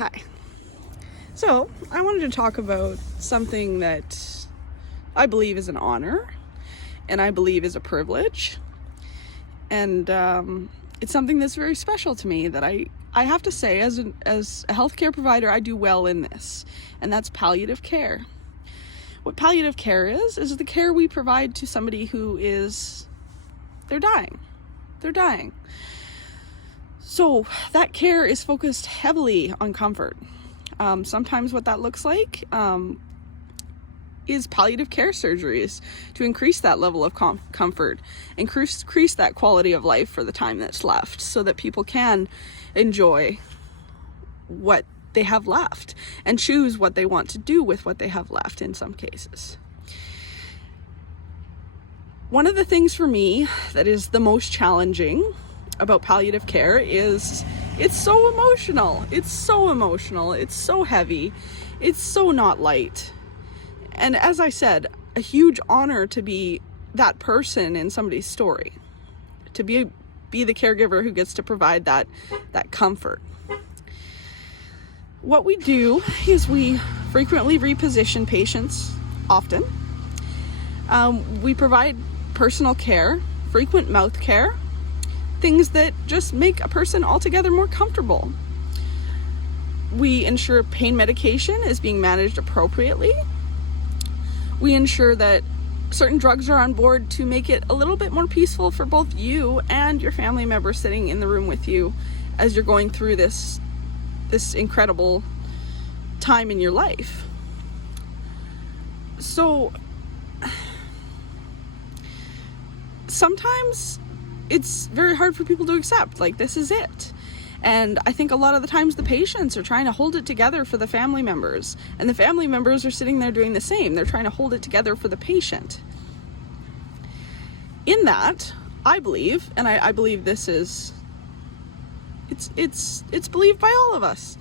Hi. So, I wanted to talk about something that I believe is an honor and I believe is a privilege. And it's something that's very special to me that I have to say, as a healthcare provider, I do well in this, and that's palliative care. What palliative care is the care we provide to somebody who they're dying. They're dying. So that care is focused heavily on comfort. Sometimes what that looks like is palliative care surgeries to increase that level of comfort, increase that quality of life for the time that's left, so that people can enjoy what they have left and choose what they want to do with what they have left in some cases. One of the things for me that is the most challenging about palliative care is it's so emotional. It's so heavy. It's so not light. And as I said, a huge honor to be that person in somebody's story, to be the caregiver who gets to provide that comfort. What we do is we frequently reposition patients, often. We provide personal care, frequent mouth care, things that just make a person altogether more comfortable. We ensure pain medication is being managed appropriately. We ensure that certain drugs are on board to make it a little bit more peaceful for both you and your family member sitting in the room with you as you're going through this incredible time in your life. So sometimes it's very hard for people to accept, like, this is it. And I think a lot of the times the patients are trying to hold it together for the family members, and the family members are sitting there doing the same. They're trying to hold it together for the patient. In that, I believe, and I believe this is, it's believed by all of us.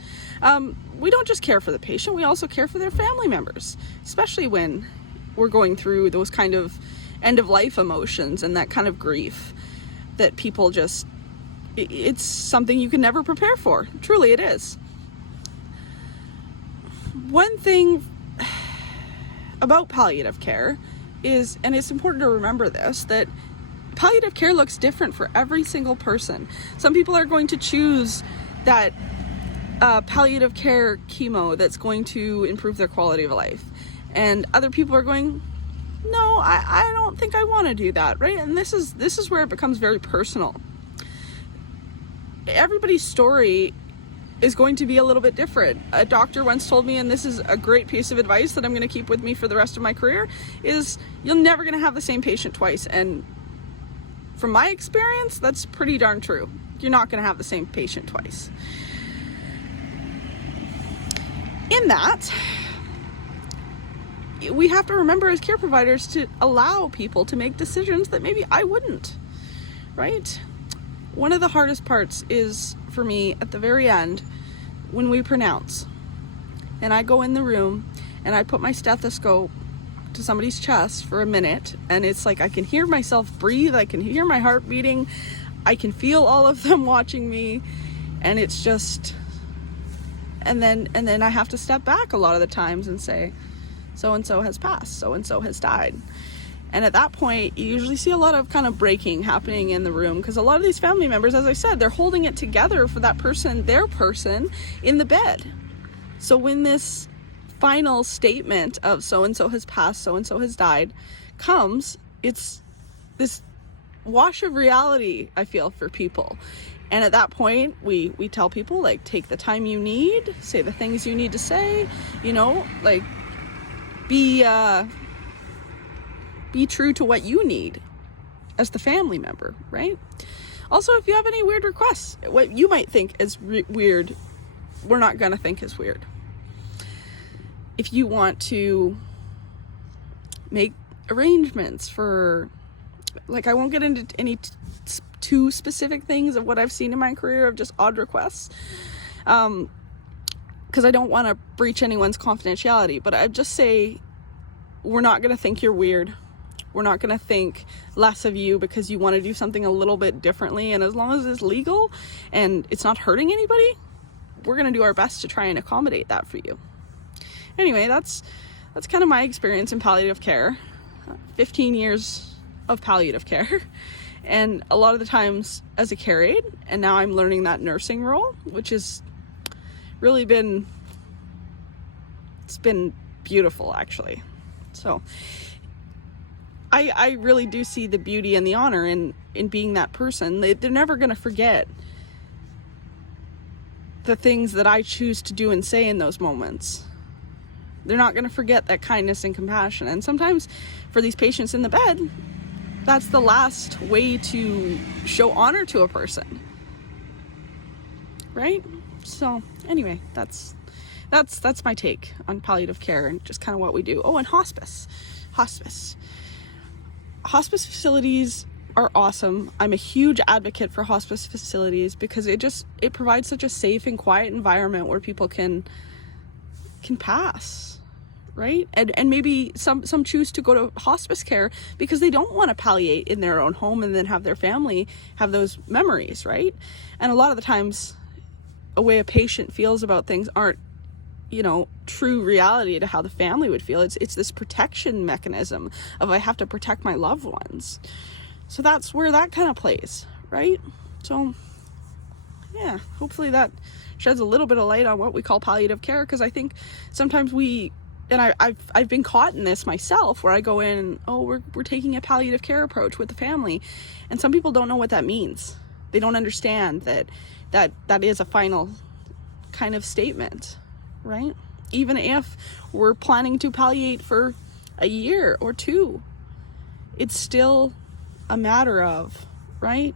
We don't just care for the patient, we also care for their family members, especially when we're going through those kind of end-of-life emotions and that kind of grief that people just, it's something you can never prepare for. Truly, it is. One thing about palliative care is, and it's important to remember this, that palliative care looks different for every single person. Some people are going to choose that palliative care chemo that's going to improve their quality of life. And other people are going, no, I don't think I want to do that, right? And this is where it becomes very personal. Everybody's story is going to be a little bit different. A doctor once told me, and this is a great piece of advice that I'm going to keep with me for the rest of my career, is you're never going to have the same patient twice. And from my experience, that's pretty darn true. You're not going to have the same patient twice. In that, we have to remember as care providers to allow people to make decisions that maybe I wouldn't, right? One of the hardest parts is, for me, at the very end, when we pronounce. And I go in the room and I put my stethoscope to somebody's chest for a minute, and it's like I can hear myself breathe, I can hear my heart beating, I can feel all of them watching me, and it's just, and then I have to step back a lot of the times and say, so-and-so has passed, so-and-so has died. And at that point, you usually see a lot of kind of breaking happening in the room, because a lot of these family members, as I said, they're holding it together for that person, their person, in the bed. So when this final statement of so-and-so has passed, so-and-so has died, comes, it's this wash of reality, I feel, for people. And at that point, we tell people, like, take the time you need, say the things you need to say, like, be true to what you need as the family member, right? Also, if you have any weird requests, what you might think is weird, we're not going to think is weird. If you want to make arrangements for, like, I won't get into any too specific things of what I've seen in my career of just odd requests, because I don't want to breach anyone's confidentiality, but I'd just say we're not going to think you're weird. We're not going to think less of you because you want to do something a little bit differently. And as long as it's legal and it's not hurting anybody, we're going to do our best to try and accommodate that for you. Anyway, that's kind of my experience in palliative care. 15 years of palliative care. And a lot of the times as a care aide, and now I'm learning that nursing role, which has really been, it's been beautiful actually. So I really do see the beauty and the honor in being that person. They're never going to forget the things that I choose to do and say in those moments. They're not going to forget that kindness and compassion. And sometimes for these patients in the bed, that's the last way to show honor to a person, right? So anyway, that's my take on palliative care and just kind of what we do. Oh, and hospice facilities are awesome. I'm a huge advocate for hospice facilities because it provides such a safe and quiet environment where people can pass, right? And maybe some choose to go to hospice care because they don't want to palliate in their own home and then have their family have those memories, right? And a lot of the times a way a patient feels about things aren't, true reality to how the family would feel. It's this protection mechanism of I have to protect my loved ones. So that's where that kind of plays, right? So yeah, hopefully that sheds a little bit of light on what we call palliative care, because I think sometimes I've been caught in this myself where I go in and, we're taking a palliative care approach with the family, and some people don't know what that means. They don't understand that is a final kind of statement, right? Even if we're planning to palliate for a year or two, it's still a matter of, right?